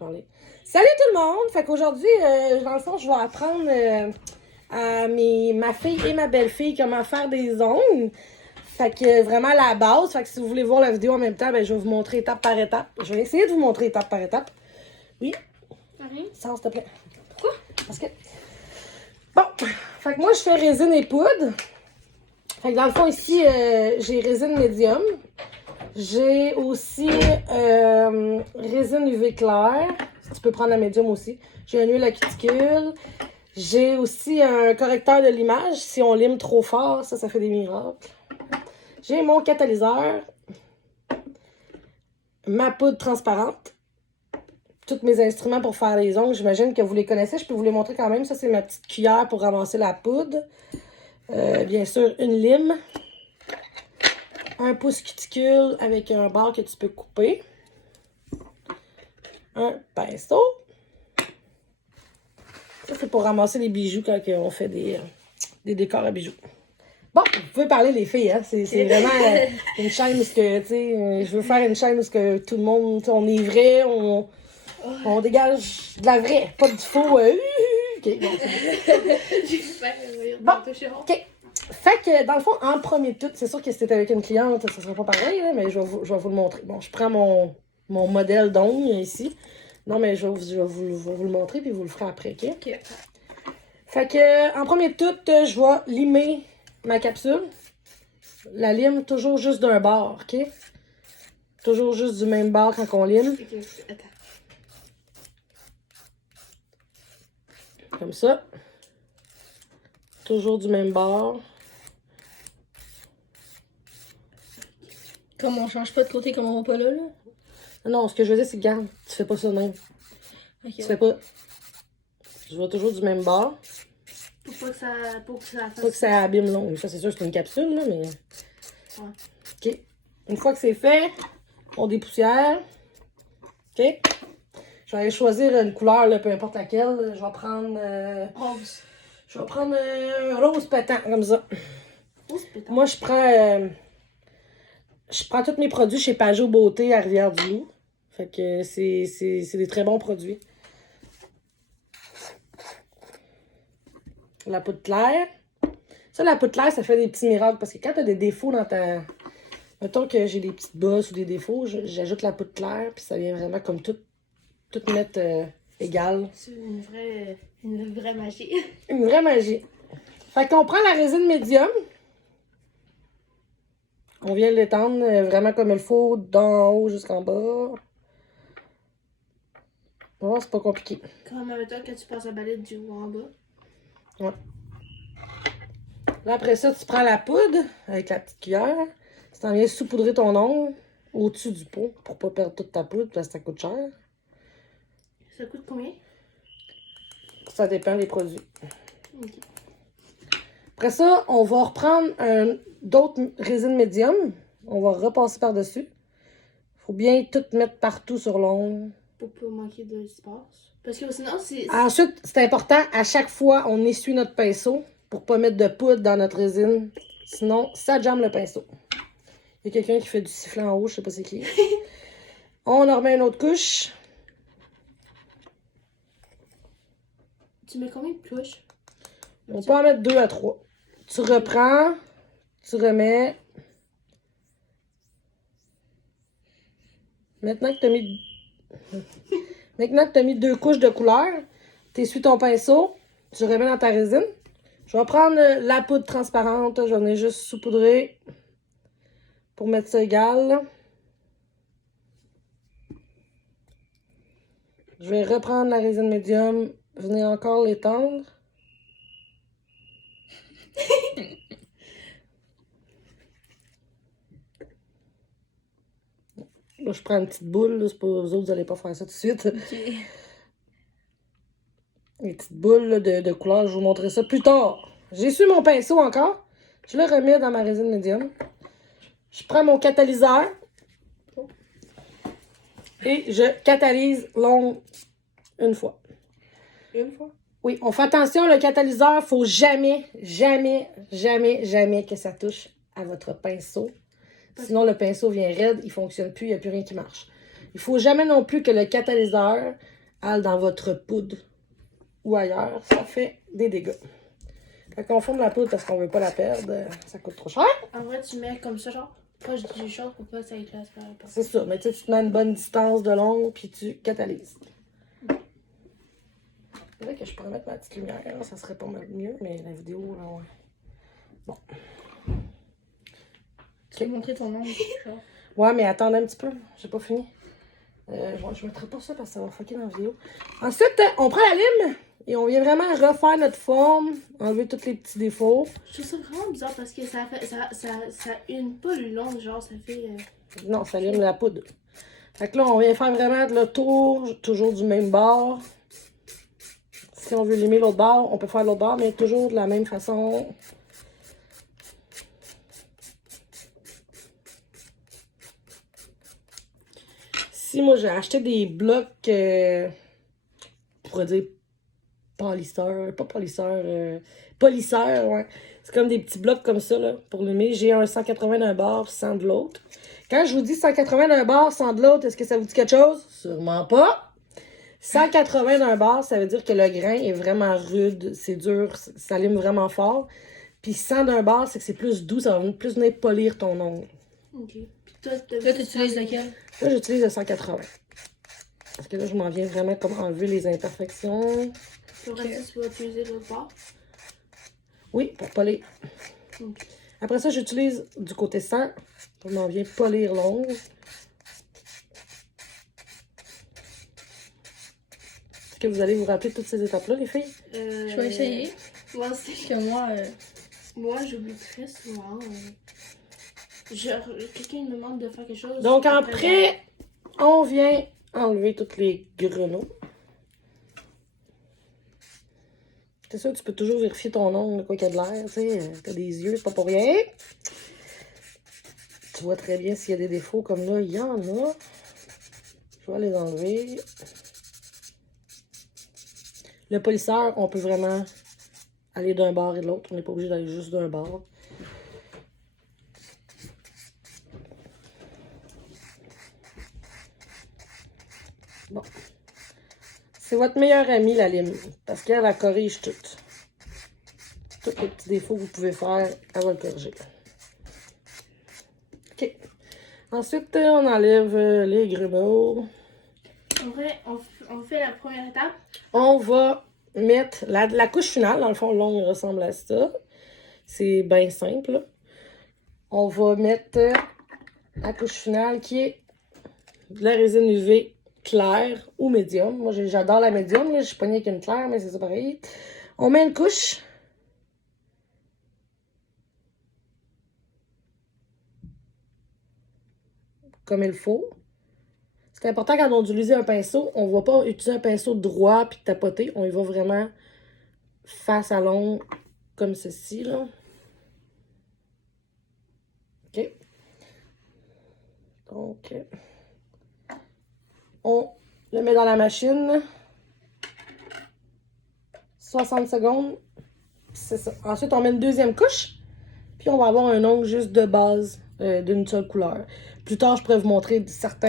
parler. Salut tout le monde! Fait qu'aujourd'hui, dans le fond, je vais apprendre à ma fille et ma belle-fille comment faire des ongles. Fait que vraiment la base. Fait que si vous voulez voir la vidéo en même temps, ben, je vais vous montrer étape par étape. Je vais essayer de vous montrer étape par étape. Oui? Sors, s'il te plaît. Pourquoi? Parce que... Bon! Fait que moi, je fais résine et poudre. Fait que dans le fond, ici, j'ai résine médium. J'ai aussi résine UV clair. Tu peux prendre la médium aussi. J'ai un huile à cuticule. J'ai aussi un correcteur de limage. Si on lime trop fort, ça fait des miracles. J'ai mon catalyseur. Ma poudre transparente. Tous mes instruments pour faire les ongles. J'imagine que vous les connaissez. Je peux vous les montrer quand même. Ça, c'est ma petite cuillère pour ramasser la poudre. Bien sûr, une lime. Un pouce cuticule avec un bord que tu peux couper. Un pinceau. Ça, c'est pour ramasser les bijoux quand on fait des décors à bijoux. Bon, vous pouvez parler les filles, hein? C'est vraiment une chaîne où que, tu sais, je veux faire une chaîne où que tout le monde, on est vrai, on dégage de la vraie, pas du faux. OK, bon, bon, OK. Fait que, dans le fond, en premier tout, c'est sûr que si c'était avec une cliente, ça sera pas pareil, là, mais je vais vous le montrer. Bon, je prends mon modèle d'ongle ici. Non, mais je vais vous le montrer, puis vous le ferez après, OK? OK. Fait que, en premier tout, je vais limer ma capsule. La lime toujours juste d'un bord, OK? Toujours juste du même bord quand on lime. OK, attends. Comme ça. Toujours du même bord. Comme on change pas de côté, comme on va pas là. Non, ce que je veux dire, c'est que, regarde, tu fais pas ça de même. OK. Tu fais pas... Je vais toujours du même bord. Pour pas que ça fasse... Pas que ça abîme l'ongle. Ça, c'est sûr, c'est une capsule, là, mais... Ouais. OK. Une fois que c'est fait, on dépoussière. OK? Je vais aller choisir une couleur, là, peu importe laquelle. Je vais prendre... Rose. Je vais prendre un rose pétant, comme ça. Rose pétant. Moi, je prends tous mes produits chez Pajot Beauté à Rivière-du-Loup. Fait que c'est des très bons produits. La poudre claire. Ça, la poudre claire, ça fait des petits miracles. Parce que quand tu as des défauts dans ta... Mettons que j'ai des petites bosses ou des défauts, j'ajoute la poudre claire. Puis ça vient vraiment comme tout mettre égal. C'est une vraie magie. Une vraie magie. Fait qu'on prend la résine médium. On vient l'étendre vraiment comme il faut, d'en haut jusqu'en bas. Oh, c'est pas compliqué. Comme toi, quand tu passes la balade du haut en bas. Ouais. Là, après ça, tu prends la poudre avec la petite cuillère. Tu t'en viens saupoudrer ton ongle au-dessus du pot pour pas perdre toute ta poudre parce que ça coûte cher. Ça coûte combien? Ça dépend des produits. OK. Après ça, on va reprendre d'autres résines médium. On va repasser par-dessus. Faut bien tout mettre partout sur l'ongle. Pour pas manquer d'espace. Parce que sinon, c'est... Ensuite, c'est important, à chaque fois, on essuie notre pinceau pour pas mettre de poudre dans notre résine. Sinon, ça jamme le pinceau. Il y a quelqu'un qui fait du sifflet en haut, je sais pas c'est qui. On en remet une autre couche. Tu mets combien de couches? On peut en mettre 2 à 3. Tu reprends, tu remets. Maintenant que tu as mis 2 couches de couleur, tu essuies ton pinceau, tu remets dans ta résine. Je vais prendre la poudre transparente, je vais venir juste saupoudrer pour mettre ça égal. Je vais reprendre la résine médium, venir encore l'étendre. Là, je prends une petite boule, là, c'est pas vous autres, vous allez pas faire ça tout de suite. OK. Une petite boule là, de couleur, je vais vous montrer ça plus tard. J'essuie mon pinceau encore. Je le remets dans ma résine médium. Je prends mon catalyseur. Et je catalyse l'ongle une fois. Une fois? Oui, on fait attention, le catalyseur, faut jamais, jamais, jamais, jamais que ça touche à votre pinceau. Sinon, le pinceau vient raide, il fonctionne plus, il n'y a plus rien qui marche. Il faut jamais non plus que le catalyseur aille dans votre poudre ou ailleurs. Ça fait des dégâts. Quand on fonde la poudre parce qu'on veut pas la perdre, ça coûte trop cher. En vrai, tu mets comme ça, genre, proche du chose pour pas que ça éclate par la porte. C'est ça. Mais tu sais, tu te mets une bonne distance de long puis tu catalyses. C'est vrai que je pourrais mettre ma petite lumière. Là, ça serait pas mal mieux, mais la vidéo, là, ouais. Bon. Tu peux montrer ton ongle, genre. Ouais, mais attendez un petit peu. J'ai pas fini. Je mettrai pas ça parce que ça va fucker dans la vidéo. Ensuite, on prend la lime et on vient vraiment refaire notre forme, enlever tous les petits défauts. Je trouve ça vraiment bizarre parce que ça fait. Ça une pas le long, genre, ça fait. Non, ça lime la poudre. Fait que là, on vient faire vraiment le tour, toujours du même bord. Si on veut limer l'autre bord, on peut faire l'autre bord, mais toujours de la même façon. Si moi j'ai acheté des blocs, on pourrait dire polisseur, pas polisseur, polisseur, ouais. C'est comme des petits blocs comme ça, là, pour limer. J'ai un 180 d'un bord, 100 de l'autre. Quand je vous dis 180 d'un bord, 100 de l'autre, est-ce que ça vous dit quelque chose? Sûrement pas. 180 d'un bord, ça veut dire que le grain est vraiment rude, c'est dur, ça lime vraiment fort. Puis 100 d'un bord, c'est que c'est plus doux, ça va plus venir polir ton ongle. Ok. Puis toi, Là, tu utilises lequel? Là, j'utilise le 180. Parce que là, je m'en viens vraiment comme enlever les imperfections. Pour rester, tu vas utiliser l'autre bord. Oui, pour polir. Ok. Après ça, j'utilise du côté 100. Je m'en viens polir l'ongle. Est-ce que vous allez vous rappeler de toutes ces étapes-là, les filles? Je vais essayer. Moi aussi. Parce que Moi, j'oublie très souvent. Genre, quelqu'un me demande de faire quelque chose. Donc, après, on vient enlever toutes les grelots. C'est sûr que tu peux toujours vérifier ton ongle, quoi qu'il y a de l'air, tu sais. T'as des yeux, c'est pas pour rien. Tu vois très bien s'il y a des défauts, comme là, il y en a. Je vais les enlever. Le polisseur, on peut vraiment aller d'un bord et de l'autre. On n'est pas obligé d'aller juste d'un bord. Bon. C'est votre meilleure amie, la lime. Parce qu'elle, elle corrige tout. Tous les petits défauts que vous pouvez faire, elle va le corriger. OK. Ensuite, on enlève les grumeaux. En vrai, on fait la première étape. On va mettre la couche finale. Dans le fond, l'ongle ressemble à ça. C'est bien simple. On va mettre la couche finale qui est de la résine UV claire ou médium. Moi, j'adore la médium. Je suis pognée avec une claire, mais c'est ça pareil. On met une couche. Comme il faut. C'est important quand on utilise un pinceau, on ne va pas utiliser un pinceau droit puis tapoter. On y va vraiment face à l'ongle, comme ceci, là. OK. Donc, on le met dans la machine. 60 secondes. C'est ça. Ensuite, on met une deuxième couche. Puis, on va avoir un ongle juste de base d'une seule couleur. Plus tard, je pourrais vous montrer certains